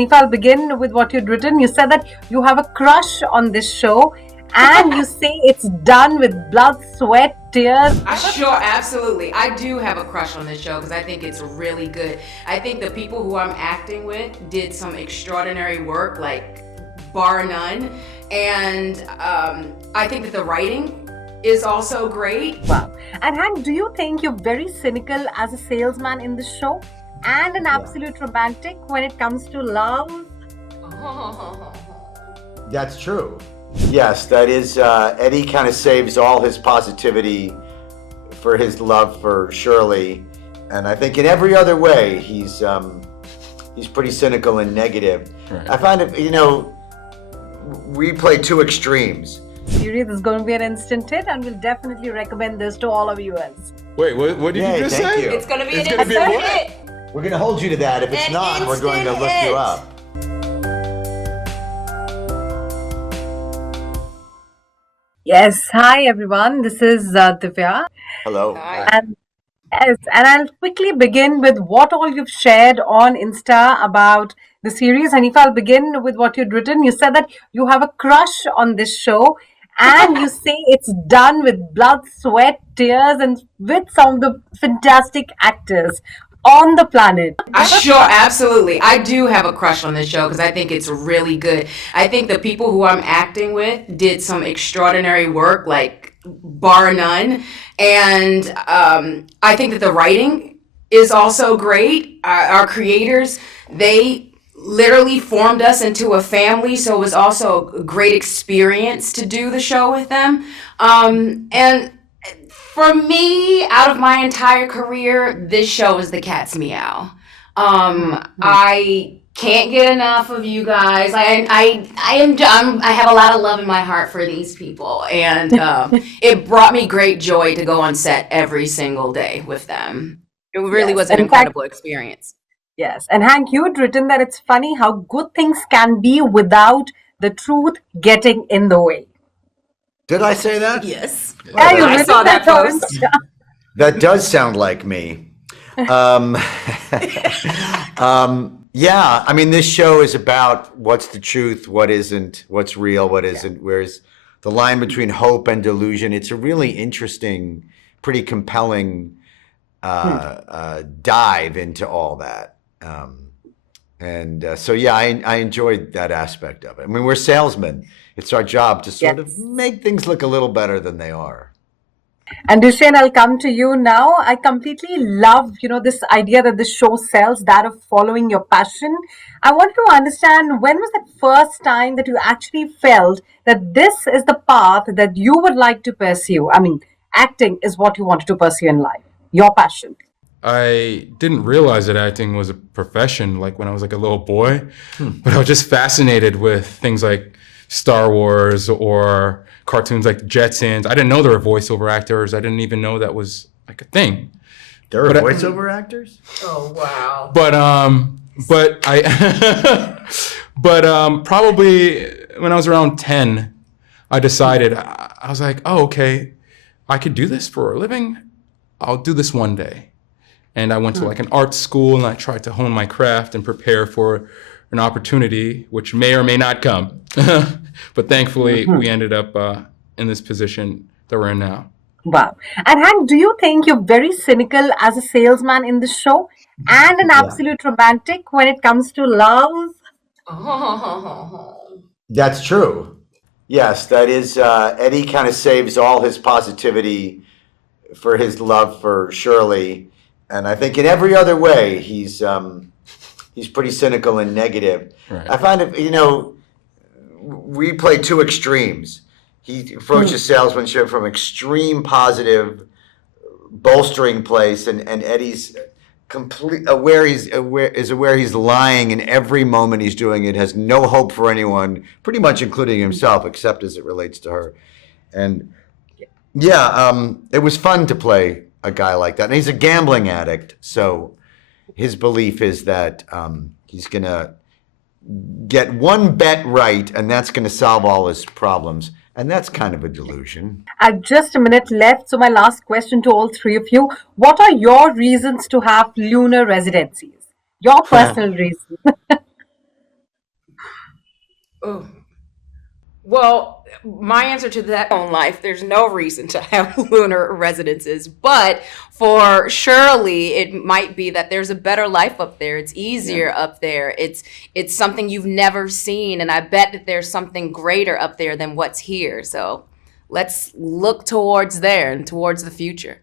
If I'll begin with what you'd written, you said that you have a crush on this show and you say it's done with blood, sweat, tears. Sure, absolutely. I do have a crush on this show because I think it's really good. I think the people who I'm acting with did some extraordinary work, like bar none. And I think that the writing is also great. Wow. And Hank, do you think you're very cynical as a salesman in the show and an absolute romantic when it comes to love? That's true. Yes, that is, Eddie kind of saves all his positivity for his love for Shirley. And I think in every other way, he's pretty cynical and negative. Right. I find it, we play two extremes. Series is going to be an instant hit, and we'll definitely recommend this to all our viewers. Wait, what did you just say? It's going to be an instant hit. We're going to hold you to that. If it's not, we're going to look you up. Yes, hi everyone. This is Divya. Hello. Hi. And I'll quickly begin with what all you've shared on Insta about the series. And if I'll begin with what you'd written, you said that you have a crush on this show and you say it's done with blood, sweat, tears, and with some of the fantastic actors on the planet. Sure, absolutely. I do have a crush on this show because I think it's really good. I think the people who I'm acting with did some extraordinary work, like bar none. And I think that the writing is also great. Our creators, they literally formed us into a family, so it was also a great experience to do the show with them. And for me, out of my entire career, this show is the cat's meow. I can't get enough of you guys. I have a lot of love in my heart for these people, and it brought me great joy to go on set every single day with them. It really was an incredible experience. Yes, and Hank, you had written that it's funny how good things can be without the truth getting in the way. Did I say that? Yes. Yeah, I saw that post. That does sound like me. Yeah, I mean, this show is about what's the truth, what isn't, what's real, what isn't, where's the line between hope and delusion. It's a really interesting, pretty compelling dive into all that. So, yeah, I enjoyed that aspect of it. I mean, we're salesmen. It's our job to sort of make things look a little better than they are. And Dewshane, I'll come to you now. I completely love, this idea that the show sells, that of following your passion. I want to understand, when was that first time that you actually felt that this is the path that you would like to pursue? I mean, acting is what you wanted to pursue in life, your passion. I didn't realize that acting was a profession like when I was like a little boy, but I was just fascinated with things like Star Wars or cartoons like the Jetsons. I didn't know there were voiceover actors. I didn't even know that was like a thing. There are voiceover actors? Oh, wow. But probably when I was around 10, I decided, I was like, oh, okay, I could do this for a living. I'll do this one day. And I went to like an art school and I tried to hone my craft and prepare for an opportunity which may or may not come. But thankfully, we ended up in this position that we're in now. Wow. And Hank, do you think you're very cynical as a salesman in the show and an absolute romantic when it comes to love? That's true. Yes, that is, Eddie kind of saves all his positivity for his love for Shirley. And I think in every other way, he's pretty cynical and negative. Right. I find it, we play two extremes. He approaches salesmanship from extreme positive, bolstering place, and Eddie's aware he's lying in every moment he's doing it, has no hope for anyone, pretty much including himself, except as it relates to her. And it was fun to play a guy like that. And he's a gambling addict, so his belief is that he's going to get one bet right, and that's going to solve all his problems. And that's kind of a delusion. I have just a minute left, so my last question to all three of you. What are your reasons to have lunar residencies? Your personal reason. Oh. Well, my answer to that own life, there's no reason to have lunar residences. But for Shirley, it might be that there's a better life up there. It's easier up there. It's something you've never seen. And I bet that there's something greater up there than what's here. So let's look towards there and towards the future.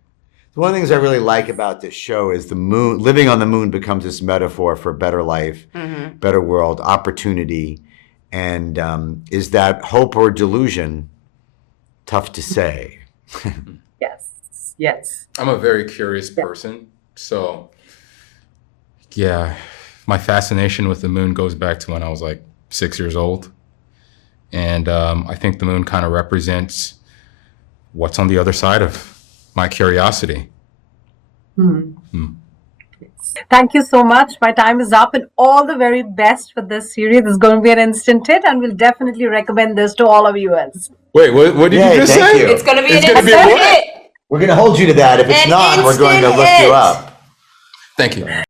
One of the things I really like about this show is the moon. Living on the moon becomes this metaphor for a better life, better world, opportunity. And is that hope or delusion? Tough to say. Yes. I'm a very curious person. So, yeah, my fascination with the moon goes back to when I was like 6 years old. And I think the moon kind of represents what's on the other side of my curiosity. Thank you so much. My time is up, and all the very best for this series. This is going to be an instant hit, and we'll definitely recommend this to all our viewers. Wait, what did you just thank say? you. It's going to be an gonna be instant a what? hit. We're going to hold you to that. If it's An not, we're going to instant look you hit. up. Thank you.